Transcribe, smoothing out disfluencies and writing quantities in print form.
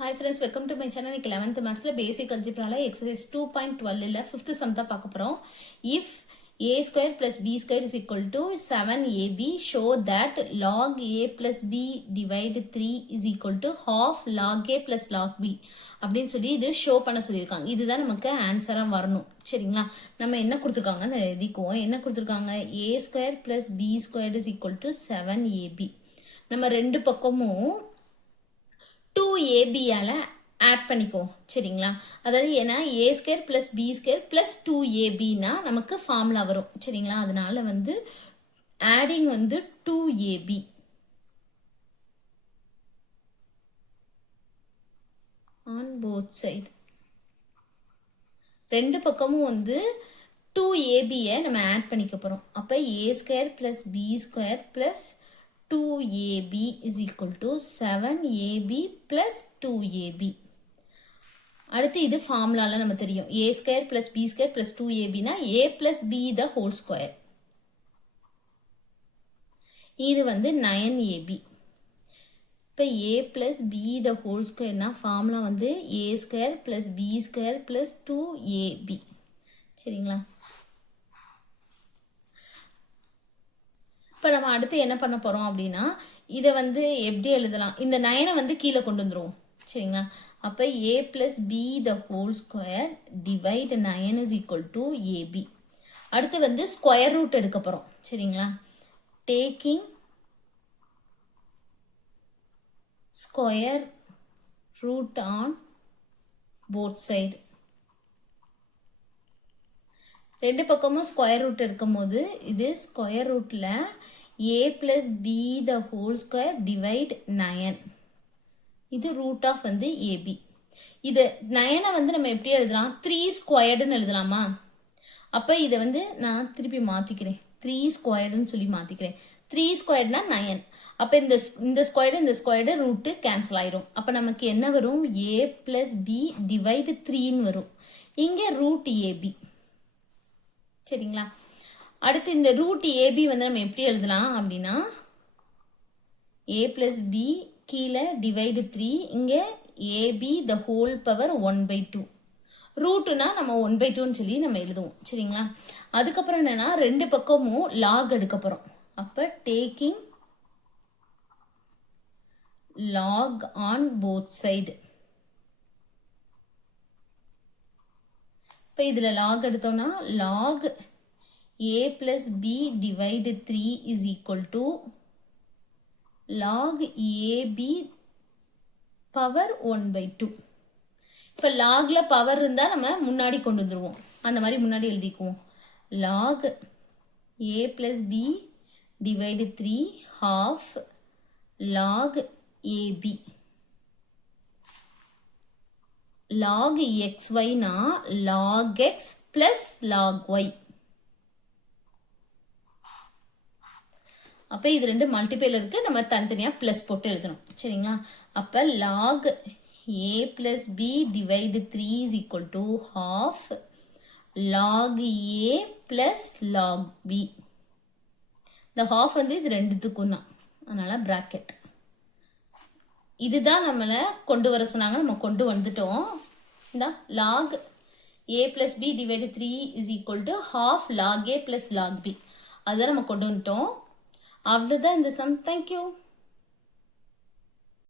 Hi friends, welcome to my channel. இன்னைக்கு 11th mathsல basic algebraல exercise 2.12ல 5th sum தான் பார்க்க போறோம். If a square plus b square is equal to 7ab, show that log a plus b divide 3 is equal to half log a plus log b அப்படின்னு சொல்லி இது show பண்ண சொல்லியிருக்காங்க. இதுதான் நமக்கு ஆன்சரா வரணும். சரிங்களா? நம்ம என்ன கொடுத்துருக்காங்க அந்த எழுதிக்குவோம். என்ன கொடுத்துருக்காங்க? a square plus b square is equal to 7ab. நம்ம ரெண்டு பக்கமும் 2ab ஆல ஆட் பண்ணிக்குவோம். சரிங்களா? அதாவது ஏன்னா a square plus b square plus 2ab னா நமக்கு ஃபார்முலா வரும். சரிங்களா? அதனால வந்து ஆடிங் வந்து 2ab on both side. ரெண்டு பக்கமும் வந்து 2ab நம்ம ஆட் பண்ணிக்க போறோம். அப்ப a square plus b square plus 2ab is equal to 7ab plus 2ab. அடுத்து இது ஃபார்முலால நம்ம தெரியும். a square plus b square plus 2ab னா a plus b the whole square. இது வந்து 9ab. இப்போ a plus b the whole square னா formula வந்து a square plus b square plus 2ab. சரிங்களா? இப்போ நம்ம அடுத்து என்ன பண்ண போகிறோம் அப்படின்னா இதை வந்து எப்படி எழுதலாம்? இந்த 9 வந்து கீழே கொண்டு வந்துடுவோம். சரிங்களா? அப்போ a plus b the whole square divide 9 is equal to ab. அடுத்து வந்து ஸ்கொயர் ரூட் எடுக்க போகிறோம். சரிங்களா? Taking square root on both side. ரெண்டு பக்கமும் ஸ்கொயர் ரூட் எடுக்கும் போது இது ஸ்கொயர் ரூட்ல a plus b the whole square divide 9. இது ரூட் ஆஃப் வந்து ab. இது 9 வந்து நம்ம எப்படி எழுதலாம்? 3 ஸ்கொயர்டுன்னு எழுதலாமா? அப்போ இதை வந்து நான் திருப்பி மாற்றிக்கிறேன். 3 ஸ்கொயர்டுன்னு சொல்லி மாற்றிக்கிறேன். 3 ஸ்கொயர்டுனா 9. அப்போ இந்த ஸ்கொயர்டு ரூட்டு கேன்சல் ஆயிரும். அப்போ நமக்கு என்ன வரும்? a plus b divide 3ன்னு வரும். இங்கே ரூட் ab. சரிங்களா? அடுத்து இந்த ரூட் ஏபி வந்து நம்ம எப்படி எழுதலாம் அப்படின்னா a plus b கீழே டிவைடு 3, இங்கே ஏபி த ஹோல் பவர் 1/2. ரூட்டுனா நம்ம 1/2ன்னு சொல்லி நம்ம எழுதுவோம். சரிங்களா? அதுக்கப்புறம் என்னன்னா ரெண்டு பக்கமும் லாக் எடுக்க போகிறோம். அப்போ taking lock on both side. இப்போ இதில் லாக் எடுத்தோம்னா lock a plus b divide 3 is equal to log ab power 1/2. இப்போ லாக்ல பவர் இருந்தால் நம்ம முன்னாடி கொண்டு வந்துடுவோம். அந்த மாதிரி முன்னாடி எழுதிக்குவோம். log a plus b divide 3 half log ab. log xy னா log x plus log y. அப்போ இது ரெண்டு மல்டிபிள் இருக்கு, நம்ம தனித்தனியாக ப்ளஸ் போட்டு எழுதணும். சரிங்களா? அப்போ lock a plus b divide 3 is equal to half log a plus log b. இந்த half வந்து இது ரெண்டுத்துக்கும் தான், அதனால் ப்ராக்கெட். இதுதான் நம்மளை கொண்டு வர சொன்னாங்க, நம்ம கொண்டு வந்துட்டோம். இந்த log a plus b divide 3 is equal to half log a plus log b. அதுதான் நம்ம கொண்டு வந்துட்டோம். அவ்வளோதான் இந்த சம். தேங்க்யூ.